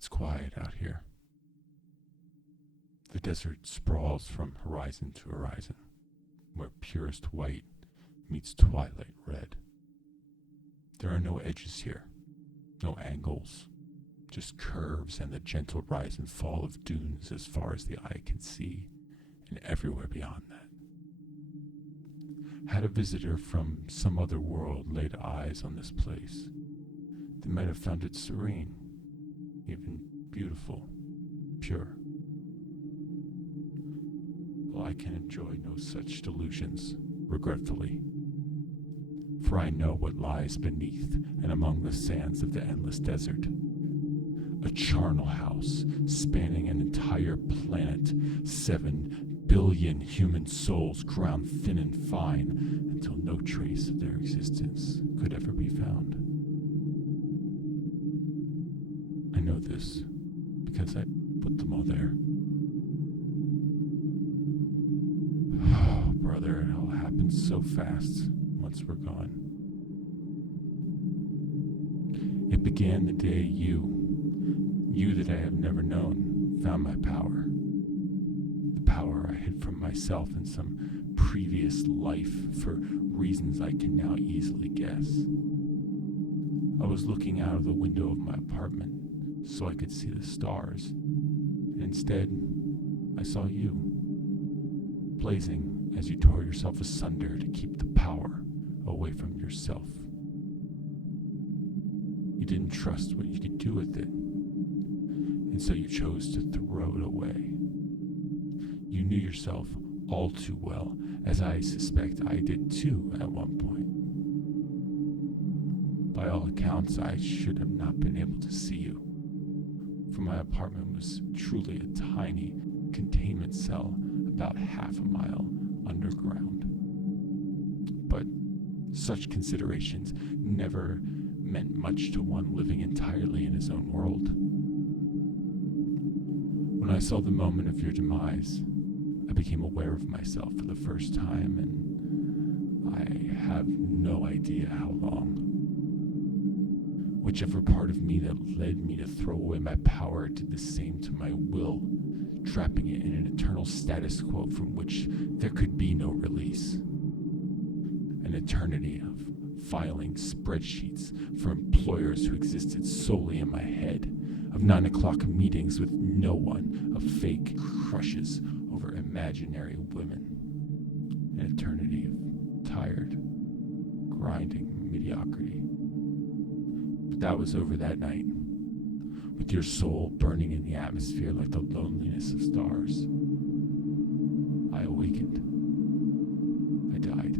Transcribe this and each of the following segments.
It's quiet out here. The desert sprawls from horizon to horizon, where purest white meets twilight red. There are no edges here, no angles, just curves and the gentle rise and fall of dunes as far as the eye can see, and everywhere beyond that. Had a visitor from some other world laid eyes on this place, they might have found it serene, even beautiful, pure. Well, I can enjoy no such delusions, regretfully, for I know what lies beneath and among the sands of the endless desert. A charnel house spanning an entire planet, 7 billion human souls ground thin and fine until no trace of their existence could ever be found. I know this because I put them all there. Oh, brother, it all happens so fast once we're gone. It began the day you that I have never known, found my power. The power I hid from myself in some previous life for reasons I can now easily guess. I was looking out of the window of my apartment so I could see the stars, and instead, I saw you, blazing as you tore yourself asunder to keep the power away from yourself. You didn't trust what you could do with it, and so you chose to throw it away. You knew yourself all too well, as I suspect I did too at one point. By all accounts, I should have not been able to see you, for my apartment was truly a tiny containment cell about half a mile underground. But such considerations never meant much to one living entirely in his own world. When I saw the moment of your demise, I became aware of myself for the first time, and I have no idea how long. Whichever part of me that led me to throw away my power did the same to my will, trapping it in an eternal status quo from which there could be no release. An eternity of filing spreadsheets for employers who existed solely in my head, of 9 o'clock meetings with no one, of fake crushes over imaginary women, an eternity of tired, grinding mediocrity. But that was over that night, with your soul burning in the atmosphere like the loneliness of stars. I awakened. I died.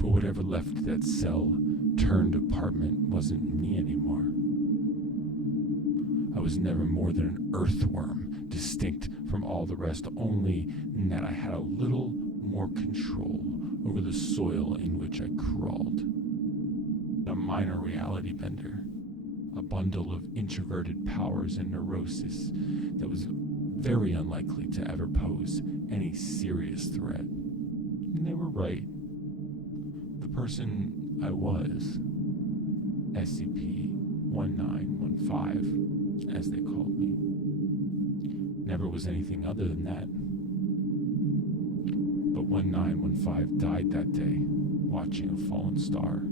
For whatever left that cell-turned apartment wasn't me anymore. I was never more than an earthworm, distinct from all the rest, only in that I had a little more control over the soil in which I crawled. A minor reality bender, a bundle of introverted powers and neurosis that was very unlikely to ever pose any serious threat. And they were right. The person I was, SCP-1915, as they called me, never was anything other than that. But 1915 died that day, watching a fallen star.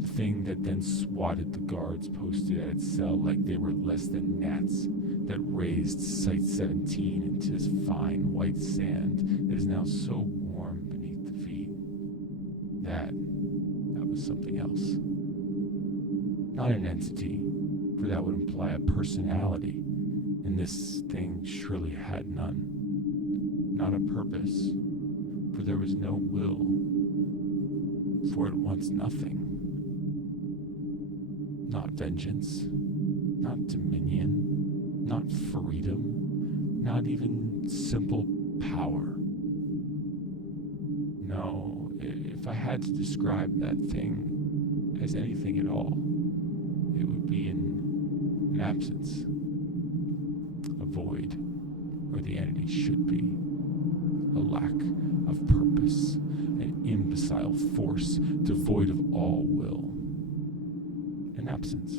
The thing that then swatted the guards posted at its cell like they were less than gnats, that raised Site-17 into this fine white sand that is now so warm beneath the feet. That was something else. Not an entity, for that would imply a personality, and this thing surely had none. Not a purpose, for there was no will, for it wants nothing. Not vengeance, not dominion, not freedom, not even simple power. No, if I had to describe that thing as anything at all, it would be an absence, a void, where the entity should be, a lack of purpose, an imbecile force devoid of all will. And that absence.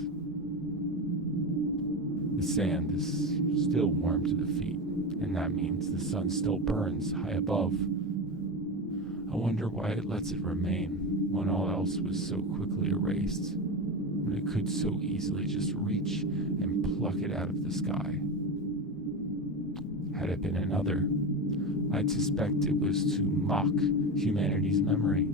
The sand is still warm to the feet, and that means the sun still burns high above. I wonder why it lets it remain when all else was so quickly erased, when it could so easily just reach and pluck it out of the sky. Had it been another, I'd suspect it was to mock humanity's memory,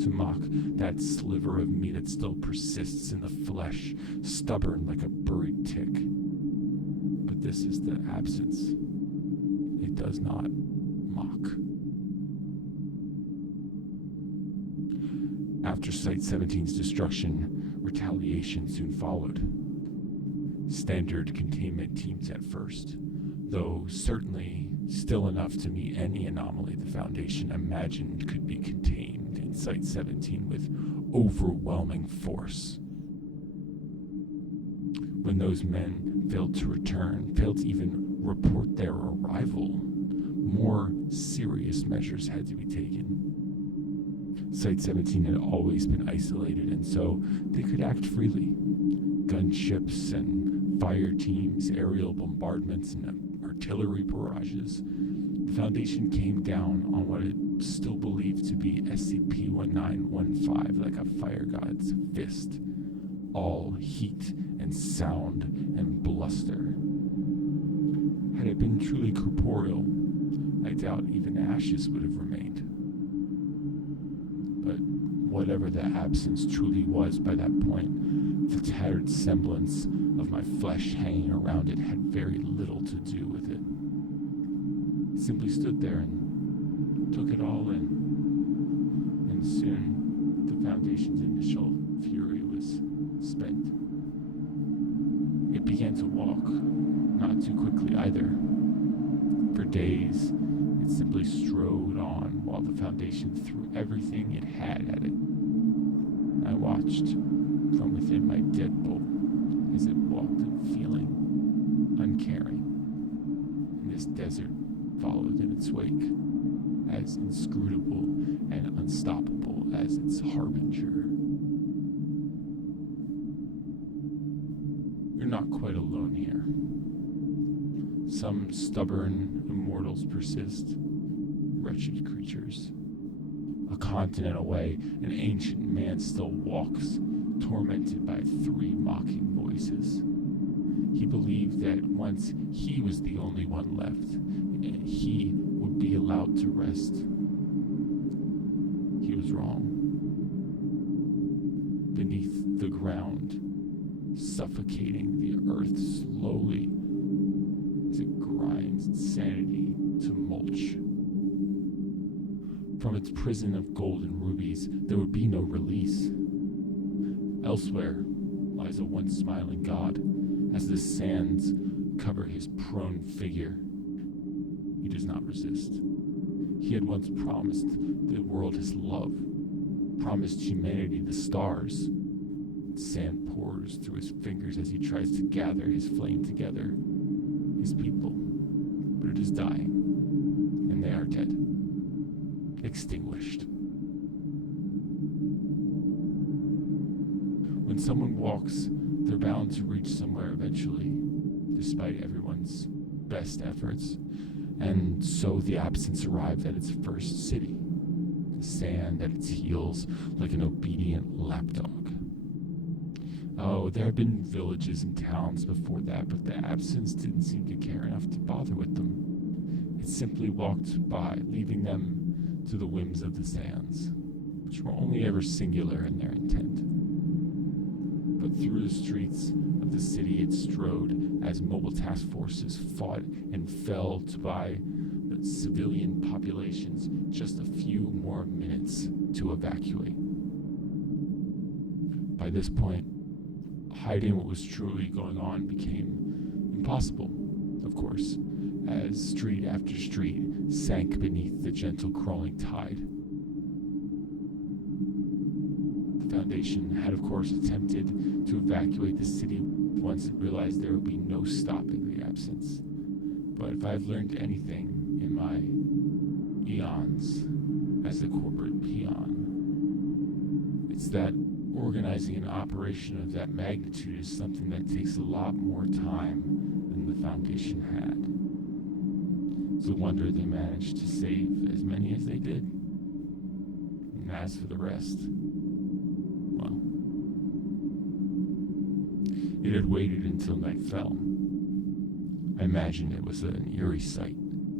to mock that sliver of me that still persists in the flesh, stubborn like a buried tick. But this is the absence. It does not mock. After Site 17's destruction, retaliation soon followed. Standard containment teams at first, though certainly still enough to meet any anomaly the Foundation imagined could be contained in Site 17 with overwhelming force. When those men failed to return, failed to even report their arrival, more serious measures had to be taken. Site 17 had always been isolated, and so they could act freely. Gunships and fire teams, aerial bombardments, and artillery barrages. The Foundation came down on what it still believed to be SCP-1915 like a fire god's fist, all heat and sound and bluster. Had it been truly corporeal, I doubt even ashes would have remained. But whatever the absence truly was by that point, the tattered semblance of my flesh hanging around it had very little to do with it. It simply stood there and took it all in. And soon, the Foundation's initial fury was spent. It began to walk, not too quickly either. For days, it simply strode on while the Foundation threw everything it had at it. I watched from within my deadbolt as it walked unfeeling, uncaring. And this desert followed in its wake, as inscrutable and unstoppable as its harbinger. You're not quite alone here. Some stubborn immortals persist, wretched creatures. A continent away, an ancient man still walks, tormented by 3 mocking voices. He believed that once he was the only one left, and he would be allowed to rest. He was wrong. Beneath the ground, suffocating the earth slowly as it grinds insanity to mulch. From its prison of gold and rubies, there would be no release. Elsewhere lies a once smiling god, as the sands cover his prone figure. He does not resist. He had once promised the world his love, promised humanity the stars. Sand pours through his fingers as he tries to gather his flame together, his people. But it is dying, and they are dead. Extinguished. When someone walks, they're bound to reach somewhere eventually, despite everyone's best efforts. And so the absence arrived at its first city, the sand at its heels like an obedient lapdog. Oh, there had been villages and towns before that, but the absence didn't seem to care enough to bother with them. It simply walked by, leaving them to the whims of the sands, which were only ever singular in their intent. But through the streets of the city it strode as mobile task forces fought and fell to buy the civilian populations just a few more minutes to evacuate. By this point, hiding what was truly going on became impossible, of course, as street after street sank beneath the gentle crawling tide. The Foundation had, of course, attempted to evacuate the city once it realized there would be no stopping the absence. But if I've learned anything in my eons as a corporate peon, it's that Organizing an operation of that magnitude is something that takes a lot more time than the Foundation had. It's a wonder they managed to save as many as they did. And as for the rest, well, it had waited until night fell. I imagine it was an eerie sight,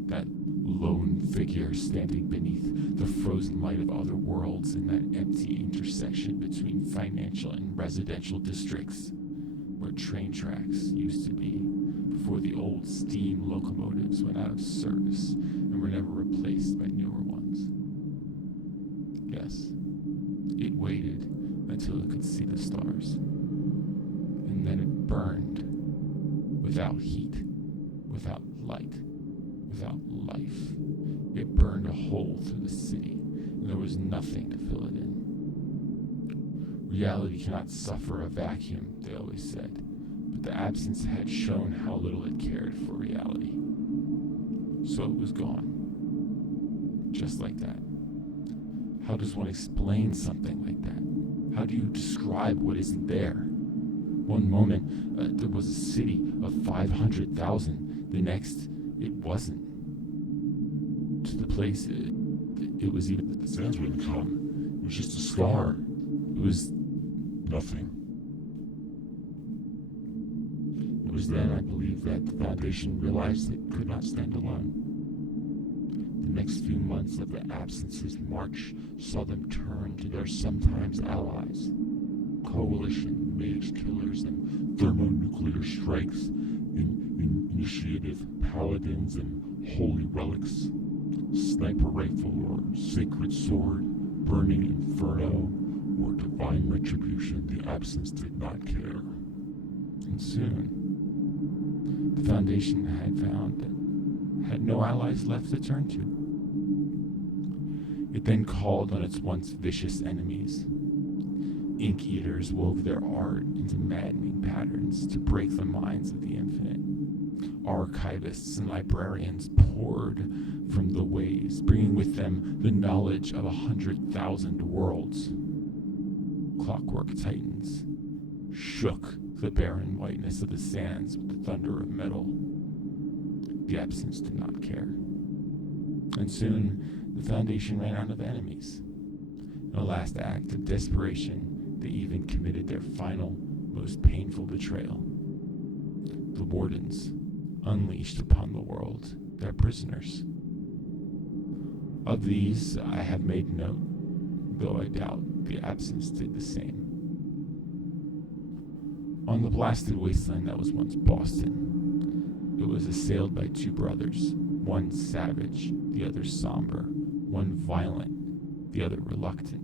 that lone figure standing beneath the frozen light of other worlds in that empty intersection between financial and residential districts, where train tracks used to be before the old steam locomotives went out of service and were never replaced by newer ones. Yes, it waited until it could see the stars, and then it burned without heat, without light, without life. It burned a hole through the city, and there was nothing to fill it in. Reality cannot suffer a vacuum, they always said, but the absence had shown how little it cared for reality. So it was gone. Just like that. How does one explain something like that? How do you describe what isn't there? One moment, there was a city of 500,000. The next, it wasn't. To the place, it was even... The sands wouldn't come. It was just a scar. It was... nothing. It was then, I believe, that the Foundation realized it could not stand alone. The next few months of the absence's march saw them turn to their sometimes allies. Coalition mage killers and thermonuclear strikes, initiative paladins and holy relics, sniper rifle or sacred sword, burning inferno, or divine retribution. The absence did not care. And soon, the Foundation had found that it had no allies left to turn to. It then called on its once vicious enemies. Ink eaters wove their art into maddening patterns to break the minds of the infinite. Archivists and librarians poured from the waves, bringing with them the knowledge of 100,000 worlds. Clockwork titans shook the barren whiteness of the sands with the thunder of metal. The absence did not care. And soon, the Foundation ran out of enemies. In a last act of desperation, they even committed their final, most painful betrayal. The Wardens unleashed upon the world their prisoners. Of these, I have made note, though I doubt the absence did the same. On the blasted wasteland that was once Boston, it was assailed by two brothers, one savage, the other somber, one violent, the other reluctant.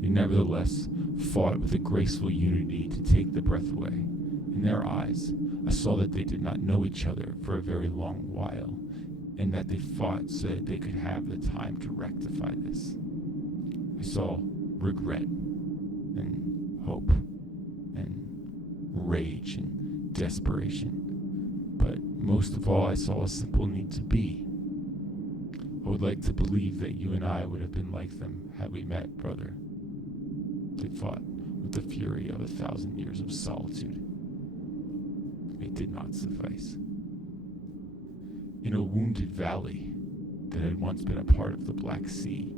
They nevertheless fought with a graceful unity to take the breath away. In their eyes, I saw that they did not know each other for a very long while, and that they fought so that they could have the time to rectify this. I saw regret, and hope, and rage, and desperation. But most of all, I saw a simple need to be. I would like to believe that you and I would have been like them had we met, brother. They fought with the fury of 1,000 years of solitude. It did not suffice. In a wounded valley that had once been a part of the Black Sea,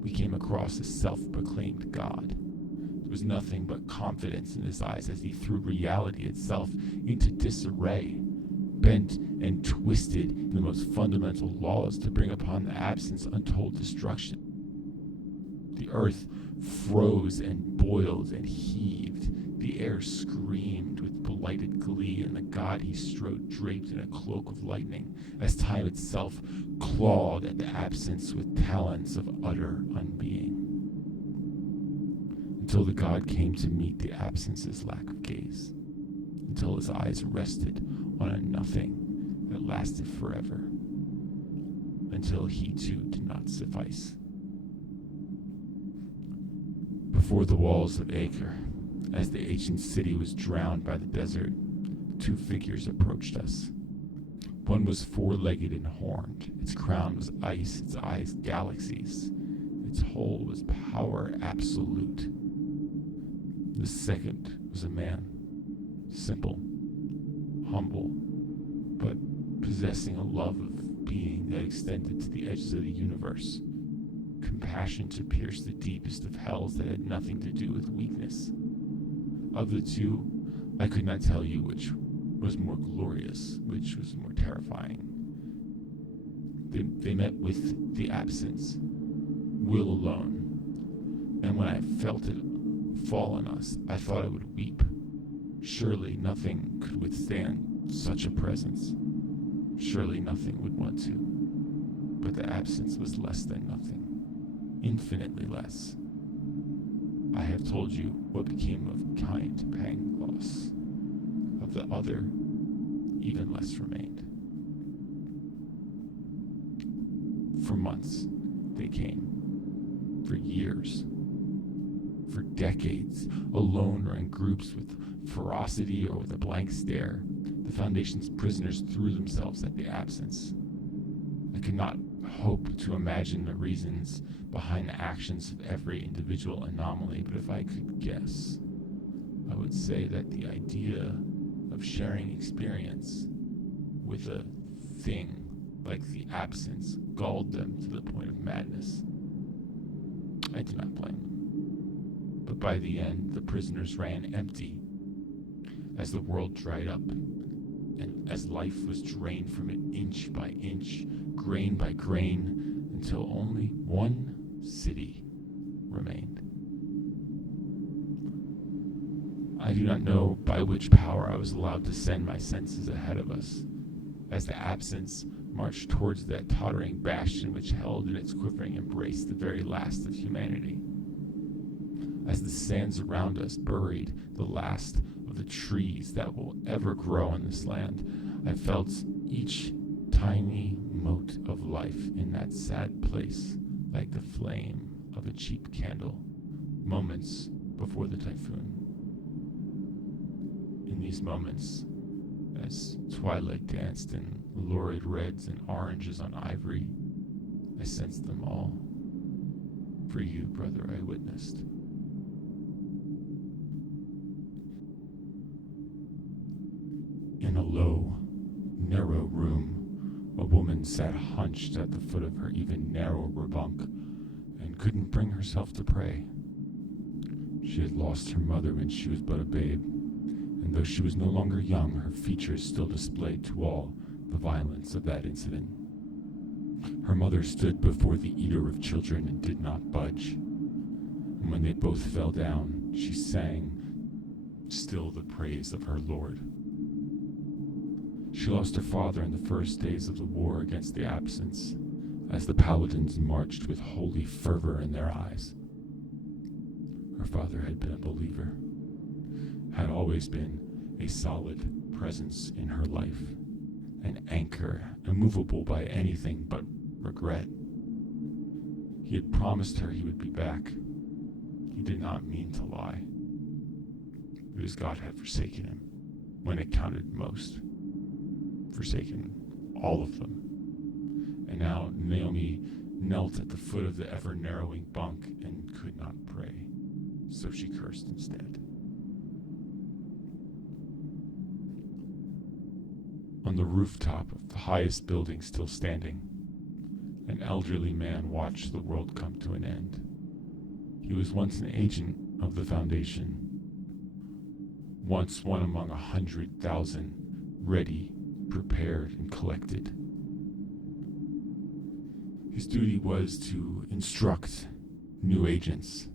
we came across a self-proclaimed god. There was nothing but confidence in his eyes as he threw reality itself into disarray, bent and twisted in the most fundamental laws to bring upon the absence untold destruction. The earth froze and boiled and heaved. The air screamed with blighted glee, and the god he strode draped in a cloak of lightning, as time itself clawed at the absence with talons of utter unbeing. Until the god came to meet the absence's lack of gaze, until his eyes rested on a nothing that lasted forever, until he too did not suffice. Before the walls of Acre, as the ancient city was drowned by the desert, two figures approached us. One was four-legged and horned. Its crown was ice, its eyes galaxies. Its whole was power absolute. The second was a man, simple, humble, but possessing a love of being that extended to the edges of the universe, compassion to pierce the deepest of hells that had nothing to do with weakness. Of the two, I could not tell you which was more glorious, which was more terrifying. They met with the absence, will alone, and when I felt it fall on us, I thought I would weep. Surely nothing could withstand such a presence. Surely nothing would want to. But the absence was less than nothing, infinitely less. I have told you what became of kind pang loss. Of the other, even less remained. For months, they came. For years. For decades, alone or in groups with ferocity or with a blank stare, the Foundation's prisoners threw themselves at the absence. I could not hope to imagine the reasons behind the actions of every individual anomaly, but if I could guess, I would say that the idea of sharing experience with a thing like the absence galled them to the point of madness. I do not blame them. But by the end, the prisoners ran empty as the world dried up and as life was drained from it inch by inch, grain by grain, until only one city remained. I do not know by which power I was allowed to send my senses ahead of us, as the absence marched towards that tottering bastion which held in its quivering embrace the very last of humanity. As the sands around us buried the last of the trees that will ever grow on this land, I felt each tiny mote of life in that sad place like the flame of a cheap candle, moments before the typhoon. In these moments, as twilight danced in lurid reds and oranges on ivory, I sensed them all. For you, brother, I witnessed. In a low, narrow room, a woman sat hunched at the foot of her even narrower bunk and couldn't bring herself to pray. She had lost her mother when she was but a babe, and though she was no longer young, her features still displayed to all the violence of that incident. Her mother stood before the eater of children and did not budge, and when they both fell down, she sang still the praise of her Lord. She lost her father in the first days of the war against the absence, as the paladins marched with holy fervor in their eyes. Her father had been a believer, had always been a solid presence in her life, an anchor immovable by anything but regret. He had promised her he would be back. He did not mean to lie. It was God had forsaken him when it counted most. Forsaken all of them. And now Naomi knelt at the foot of the ever-narrowing bunk and could not pray, so she cursed instead. On the rooftop of the highest building still standing, an elderly man watched the world come to an end. He was once an agent of the Foundation, once one among 100,000, ready, prepared, and collected. His duty was to instruct new agents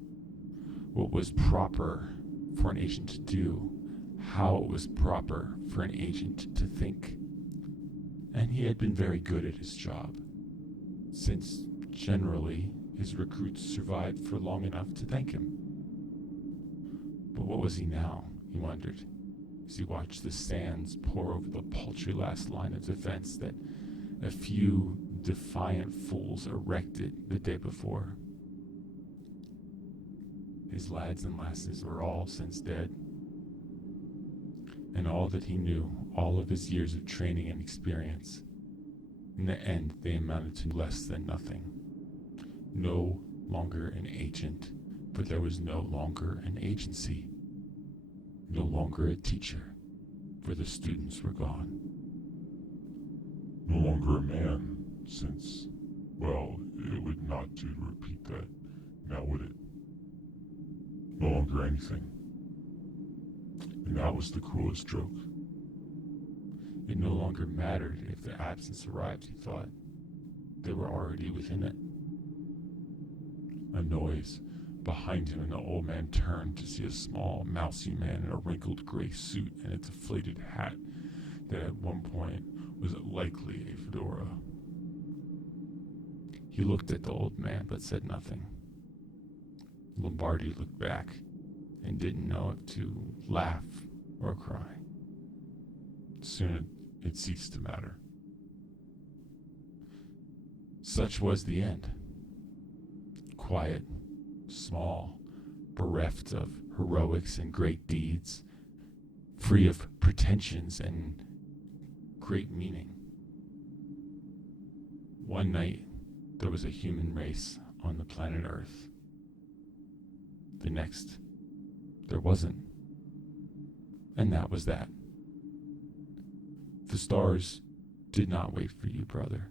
what was proper for an agent to do, how it was proper for an agent to think. And he had been very good at his job, since generally his recruits survived for long enough to thank him. But what was he now, he wondered, as he watched the sands pour over the paltry last line of defense that a few defiant fools erected the day before. His lads and lasses were all since dead, and all that he knew, all of his years of training and experience, in the end they amounted to less than nothing. No longer an agent, but there was no longer an agency. no longer a teacher, for the students were gone. No longer a man, since, well, it would not do to repeat that, now would it? No longer anything. And that was the cruelest joke. It no longer mattered if the absence arrived, he thought. They were already within it. A noise behind him, and the old man turned to see a small, mousy man in a wrinkled gray suit and a deflated hat that at one point was likely a fedora. He looked at the old man but said nothing. Lombardi looked back and didn't know if to laugh or cry. Soon it ceased to matter. Such was the end. Quiet, small, bereft of heroics and great deeds, free of pretensions and great meaning. One night, there was a human race on the planet Earth. The next, there wasn't. And that was that. The stars did not wait for you, brother.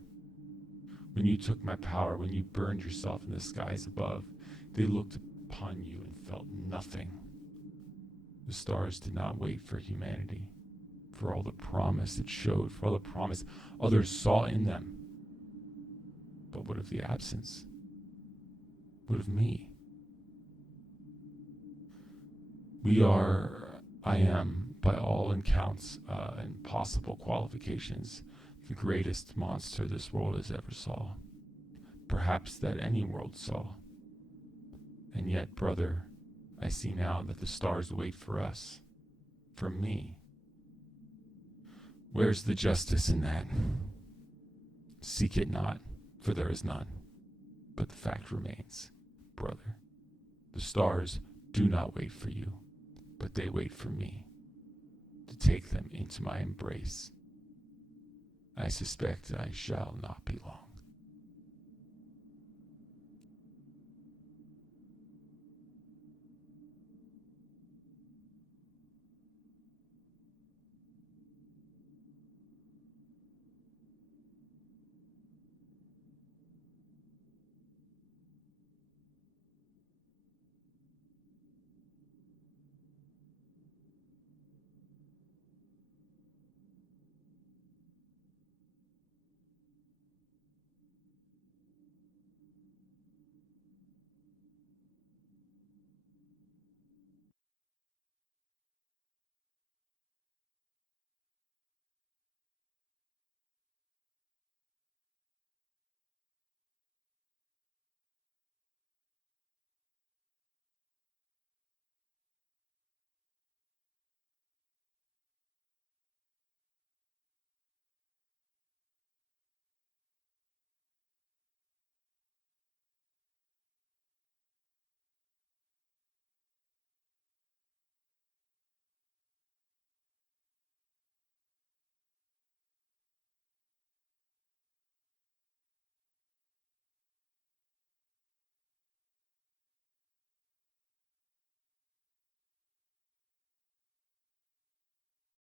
When you took my power, when you burned yourself in the skies above, they looked upon you and felt nothing. The stars did not wait for humanity, for all the promise it showed, for all the promise others saw in them. But what of the absence? What of me? I am, by all accounts and possible qualifications, the greatest monster this world has ever saw. Perhaps that any world saw. And yet, brother, I see now that the stars wait for us, for me. Where's the justice in that? Seek it not, for there is none. But the fact remains, brother, the stars do not wait for you, but they wait for me, to take them into my embrace. I suspect I shall not be long.